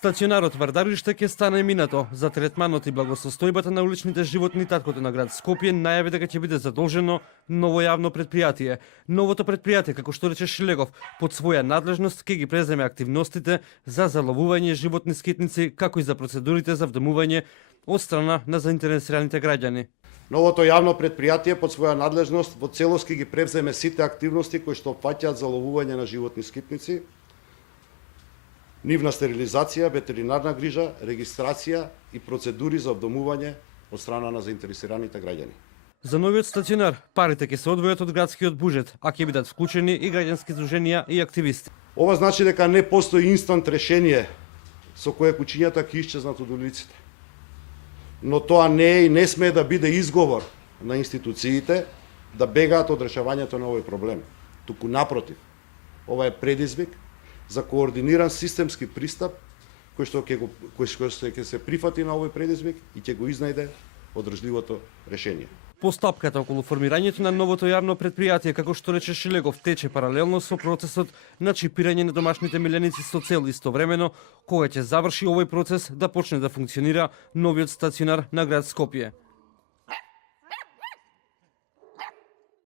Стационарот Вардариште ќе стане минато за третманот и благосостојбата на уличните животни. Таткото на град Скопје најави дека ќе биде задолжено ново јавно предпријатие. Новото предпријатие, како што рече Шлегов, под своја надлежност ќе ги преземе активностите за заловување животни скитници, како и за процедурите за вдомување од страна на заинтересираните граѓани. Новото јавно предпријатие под своја надлежност во целост ќе ги превземе сите активности кои што опфаќаат заловување на животни скитници, нивна стерилизација, ветеринарна грижа, регистрација и процедури за вдомување од страна на заинтересираните граѓани. За новиот стационар парите ќе се одвојат од градскиот буџет, а ќе бидат вклучени и граѓански здруженија и активисти. Ова значи дека не постои инстант решение со кое кучињата ќе исчезнат од улиците. Но тоа не е и не смее да биде изговор на институциите да бегаат од решавањето на овој проблем. Туку напротив, ова е предизвик за координиран системски пристап кој што ќе се прифати на овој предизвик и ќе го изнајде одржливото решение. Постапката околу формирањето на новото јавно предпријатие, како што рече Шилегов, тече паралелно со процесот на чипирање на домашните миленици со цел истовремено, кога ќе заврши овој процес, да почне да функционира новиот стационар на град Скопје.